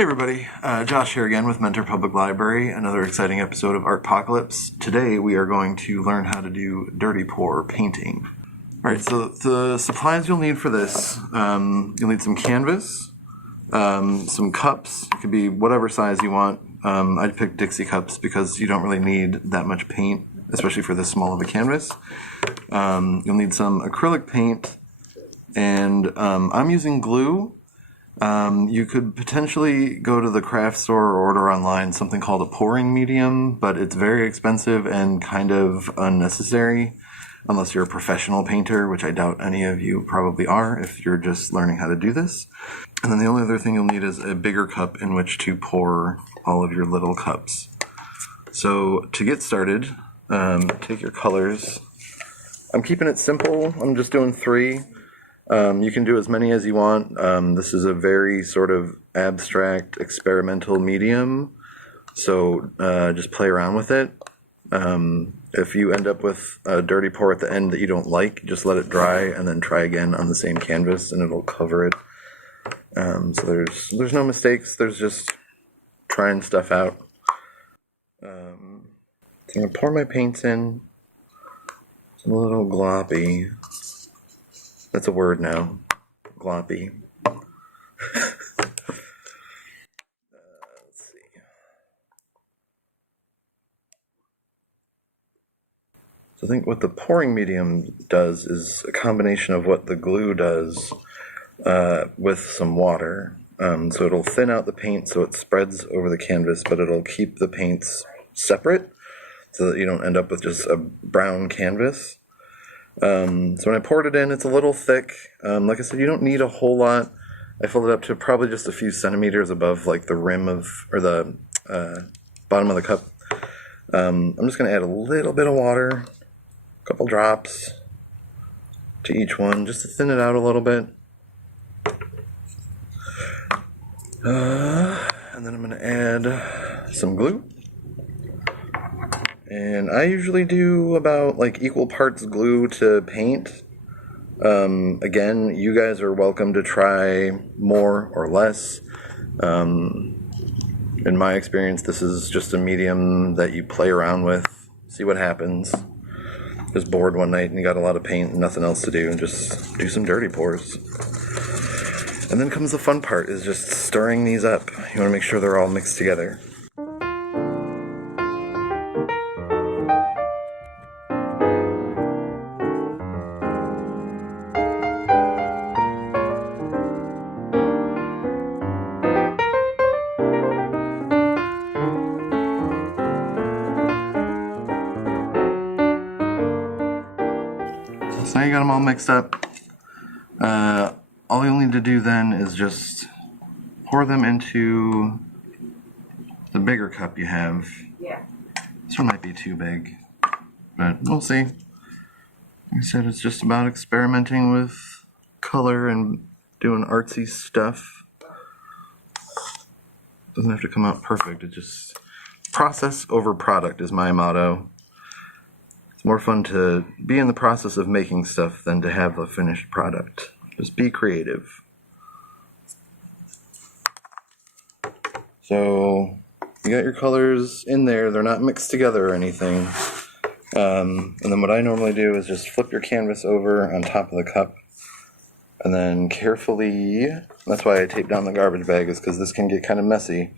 Hey everybody, Josh here again with Mentor Public Library, another exciting episode of Artpocalypse. Today we are going to learn how to do dirty pour painting. Alright, so the supplies you'll need for this, you'll need some canvas, some cups, it could be whatever size you want. I'd pick Dixie cups because you don't really need that much paint, especially for this small of a canvas. You'll need some acrylic paint, and I'm using glue. You could potentially go to the craft store or order online something called a pouring medium, but it's very expensive and kind of unnecessary unless you're a professional painter, which I doubt any of you probably are if you're just learning how to do this. And then the only other thing you'll need is a bigger cup in which to pour all of your little cups. So to get started, take your colors. I'm keeping it simple. I'm just doing 3. You can do as many as you want. This is a very sort of abstract experimental medium, so just play around with it. If you end up with a dirty pour at the end that you don't like, just let it dry and then try again on the same canvas and it'll cover it. So there's no mistakes, there's just trying stuff out. So I'm going to pour my paints in. It's a little gloppy. That's a word now. Gloppy. Let's see. So I think what the pouring medium does is a combination of what the glue does with some water. So it'll thin out the paint so it spreads over the canvas, but it'll keep the paints separate so that you don't end up with just a brown canvas. So when I poured it in, it's a little thick. Like I said, you don't need a whole lot. I filled it up to probably just a few centimeters above like the rim of, or the bottom of the cup. I'm just going to add a little bit of water, a couple drops to each one, just to thin it out a little bit. And then I'm going to add some glue. And I usually do about like equal parts glue to paint. Again, you guys are welcome to try more or less. In my experience, this is just a medium that you play around with, see what happens. Just bored one night and you got a lot of paint and nothing else to do, and just do some dirty pours. And then comes the fun part, is just stirring these up. You want to make sure they're all mixed together. So now you got them all mixed up. All you'll need to do then is just pour them into the bigger cup you have. Yeah. This one might be too big, but we'll see. Like I said, it's just about experimenting with color and doing artsy stuff. Doesn't have to come out perfect. It just process over product is my motto. It's more fun to be in the process of making stuff than to have a finished product. Just be creative. So you got your colors in there. They're not mixed together or anything. And then what I normally do is just flip your canvas over on top of the cup. And then carefully, that's why I tape down the garbage bag, is because this can get kind of messy.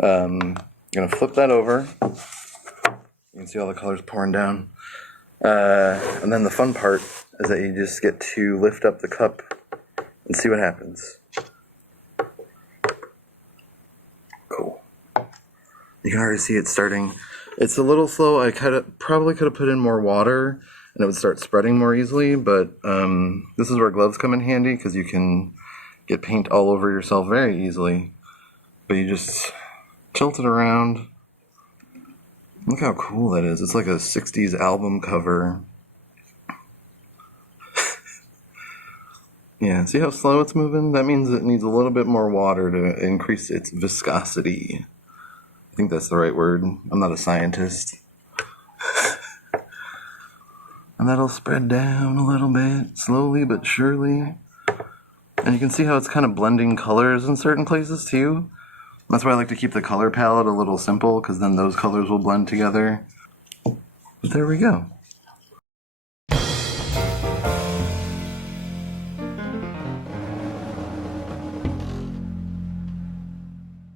I'm going to flip that over. You can see all the colors pouring down. And then the fun part is that you just get to lift up the cup and see what happens. Cool. You can already see it starting. It's a little slow. I probably could have put in more water and it would start spreading more easily, but this is where gloves come in handy because you can get paint all over yourself very easily. But you just tilt it around. Look how cool that is. It's like a 60s album cover. Yeah, see how slow it's moving? That means it needs a little bit more water to increase its viscosity. I think that's the right word. I'm not a scientist. And that'll spread down a little bit, slowly but surely. And you can see how it's kind of blending colors in certain places too. That's why I like to keep the color palette a little simple, because then those colors will blend together. There we go.